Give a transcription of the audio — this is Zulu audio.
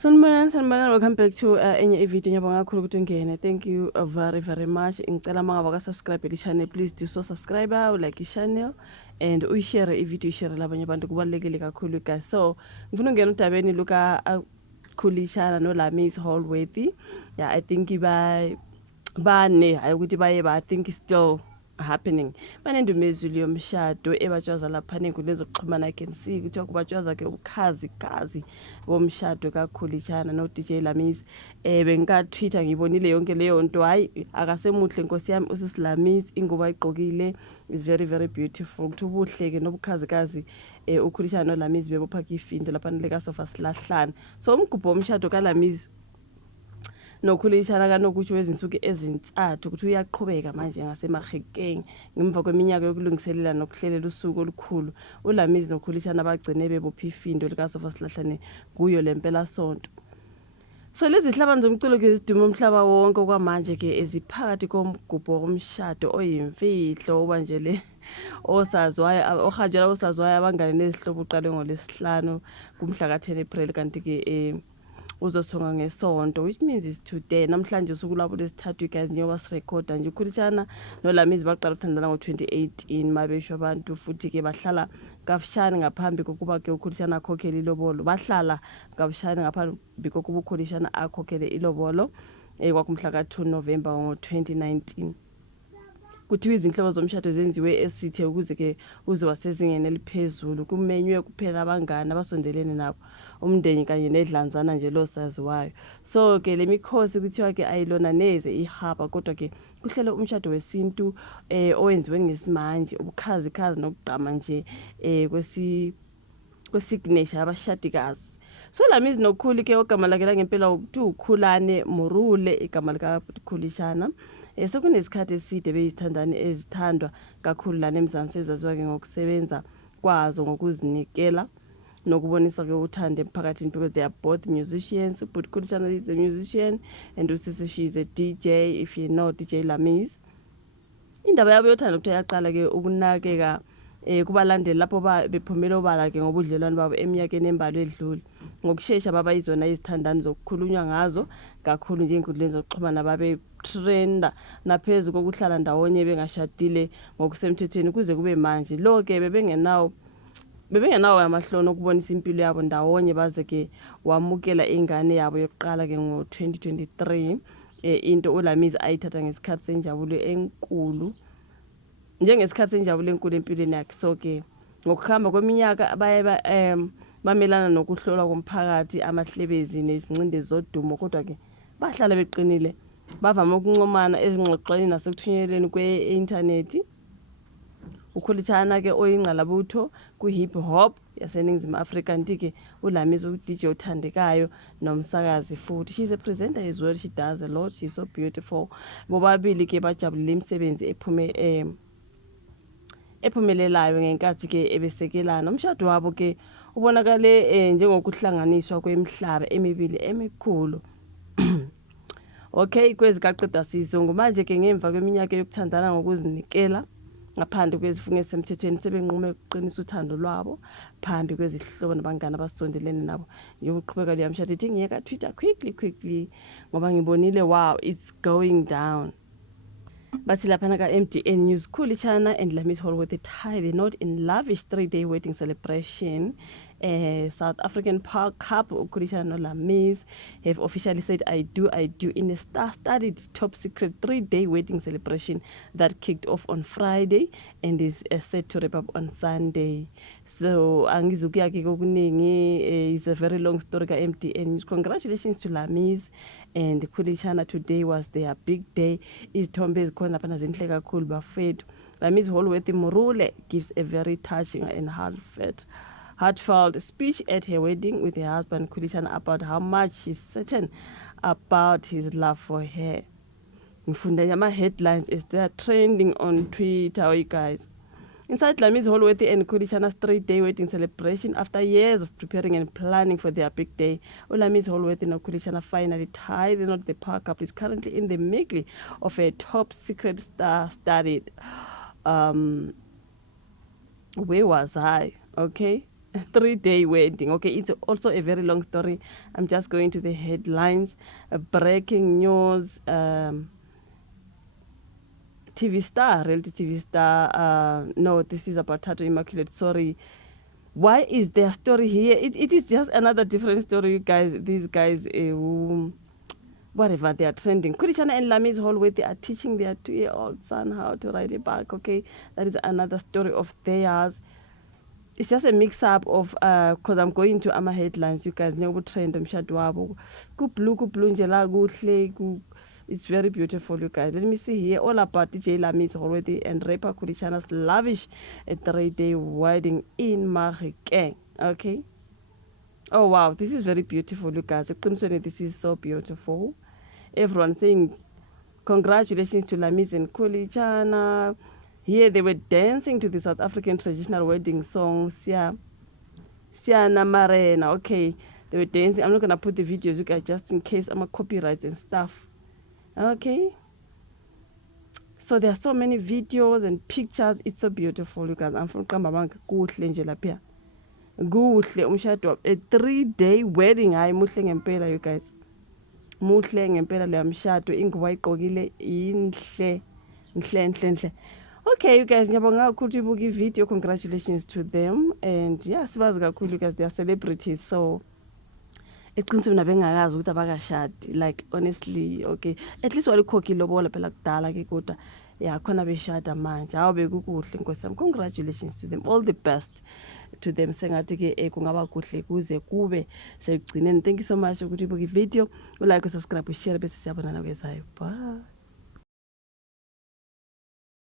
Sanibonani, welcome back to enye video ngiyabonga kakhulu ukuthi ungene. Thank you very much. Ngicela mangaba ka subscribe le channel, please do so subscribe, like i-channel and uyishare i-video, share labanye abantu, kubalekile kakhulu guys. So ngifuna ungena udabeni luka Khulishana no Lamis Holworthy. Yeah, I think bane ayukuthi baye ba, I think it's still happening. Banendumezulu yomshado ebatshwaza lapha nenkundleni zokuxhumana. I can see ukuthi kubatshwaza ke ubukhazikhazi bomshado kaKhulishana no DJ Lamis. Benka Twitter ngibonile yonke leyo nto, hayi akasemuhle Nkosi yami uSisi Lamis, ingoba ayigqokile is very beautiful. Ukuthi ubuhle ke nobukhazikazi uKhulishana no Lamis bebopha ifindo lapha nleka sofa silahlana. So umgubho womshado kaLamis noKhulishana kanokuthi wezinsuku ezintathu ukuthi uyaqhubeka manje ngaseMahekeng ngemva kweminyaka yokulungiselela nokuhlelela usuku olukhulu. uLamis noKhulishana bagcine bebopha ifindo likasofa silahlane kuyo lempela sonto. So lezi hlabani zomculo ke ziduma umhlaba wonke kwamanje ke eziphakathi komgubho womshado oyimfihlo obanjele osaziwayo ohajela osaziwayo abangane nezihlobo uqale ngoLesihlanu kumhla ka-10 April kanti ke uzosonga ngesonto, which means it's today. Namhlanje usuku labo lesithathu guys njengoba sirecorda nje. uKhulishana noLamis baqala ukuthandana ngo-2018 mabesho abantu futhi ke bahlala kafishane ngaphambi kokuba ke uKhulishana akhokhele ilobolo. Bahlala kafishane ngaphambi kokuba uKhulishana akhokhele ilobolo kwakumhla ka-2 November ngo-2019. Kuthiwa izinhlobo zomshado zenziwe esithe ukuze ke uzoba sezingeni eliphezulu, kumenywe kuphela abangane abasondelene nabo, umndeni kanye nedlanzana nje losaziwayo. So ke lemikhosi kuthiwa ke ayilona neze ihaba, kodwa ke kuhlele umshado wesintu owenziwe ngesimanje, ubukhazikhazi nokugqama nje kwesignature abashadikazi. So Lamis noKhuli ke ogama lakhe langempela ukuthi uKhulane Murule, igama lika Khulishana. Sekunesikhathi eside beyizithandani ezithandwa kakhulu lana eMzansi, ezaziwa ke ngokusebenza kwazo ngokuzinikela nokubonisa ke uthando emphakathini, because they are both musicians. But Khulishana is a musician and uSisi she is a DJ, if you know DJ Lamis. Indaba yabo yothando ukuthi yaqala ke ukunakeka kubalandeli lapho bephumela obala ke ngobudlelwano babo eminyakeni embalwa edlule. Ngokusheshsha baba izona izithandani zokukhulunywa ngazo kakhulu nje enkundleni zokuxhumana, babe trenda naphezulu kokuhlala ndawonye bengashadile ngokusemthethweni kuze kube manje. Lo ke bebengenawo amahlono okubonisa impilo yabo ndawonye, baze ke wamukela ingane yabo yokuqala ke ngo-2023, into uLamis ayithatha ngesikhathi senjabulo enkulu, njengesikhathi senjabulo enkulu empilweni yakhe. So ke ngokuhamba kweminyaka bamelana nokuhlolwa komphakathi, amahlebezi nezincinde zodumo, kodwa ke bahlala beqinile. Bavama ukuncomana ezingxoxweni nasekuthunyeleleni kwe-internet. uKhulishana ke oyingqalabutho ku-hip hop yaseNingizimu Afrika, kanti ke uLamis uDJ othandekayo nomsakazi futhi. She's a presenter as well, she does a lot, she's so beautiful. Bobabili ke bajabulile imisebenzi ephumelelayo ngenkathi ke ebesekelana. Umshado wabo ke ubonakale njengokuhlanganiswa kwemihlaba emibili emikhulu. Okay, kwezikaqeda sizongo manje ke ngemva kweminyaka yokuthandana ngokuzinikela ngaphandle kwezifungo ezisemthethweni, sebenqume ukuqinisa uthando lwabo phambi kwezihlobo nabangane abasondelene nabo. Njengokuqhubeka leyamshado ithi ngiyeka Twitter quickly ngoba ngibonile wow, it's going down. Bathi laphana ka-MDN News, Khulishana and Lamis Holworthy tie the knot in lavish 3-day wedding celebration. South African Park Cup, Khulishana and Lamis have officially said I do in a star-studded top secret 3-day wedding celebration that kicked off on Friday and is set to wrap up on Sunday. So angizukuya ke kokuningi, it's a very long story ka MDN News. Congratulations to Lamis and Khulishana. Today was their big day. Izithombe ezikhona lapha zinhle kakhulu bafethu. Lamis Holworthy Murule gives a very touching and heartfelt speech at her wedding with her husband Khulishana about how much she's certain about his love for her. Ngifunda ama headlines as they are trending on Twitter, you guys. Inside Lamis Holworthy and Khulishana's 3-day wedding celebration, after years of preparing and planning for their big day, Lamis Holworthy and Khulishana finally tied the knot. The power couple is currently in the middle of a top secret star-studded where was I? Okay. 3-day wedding. Okay, it's also a very long story. I'm just going to the headlines. Breaking news. Reality TV star. No, this is about Tato Immaculate. Sorry. Why is their story here? It is just another different story, you guys. These guys, who, whatever, they are trending. Kulichana and Lami's hallway, they are teaching their 2-year-old son how to ride a bike. Okay, that is another story of theirs. It's just a mix-up of because I'm going to ama headlines, you guys. Trend it's very beautiful, you guys. Let me see here. All about DJ Lami's already and rapper Kulichana's lavish 3-day wedding in Mahikeng. Okay. Oh wow, this is very beautiful, you guys. This is so beautiful. Everyone saying congratulations to Lamis and Kulichana. Here they were dancing to the South African traditional wedding song, Siana Marena. Okay, they were dancing. I'm not gonna put the videos, you guys, just in case I'm a copyright and stuff. Okay. So there are so many videos and pictures. It's so beautiful, you guys. I'm from Kambabanga. Kuhle nje lapha. Kuhle umshado. A 3-day wedding. Hayi muhle ngempela, you guys. Muhle ngempela le mshado. Ingubo ayigqokile inhle. Nhle. Okay, you guys, ngiyabonga kakhulu ibuka i-video. Congratulations to them. And yeah, sibazi kakhulu, you guys. They are celebrities. So eqinisweni nabengakazi ukuthi abakashadi, like honestly. Okay, at least walikhokha ilobola phela kudala ke, kodwa ya khona beshada manje. Hawu bekukuhle nkosi yami. Congratulations to them, all the best to them. Sengathi ke kungaba kuhle kuze kube sekugcineni. Thank you so much ukuthi ubuka i-video, ulike, usubscribe, ushare bese siyabonana kwezayo. Bye.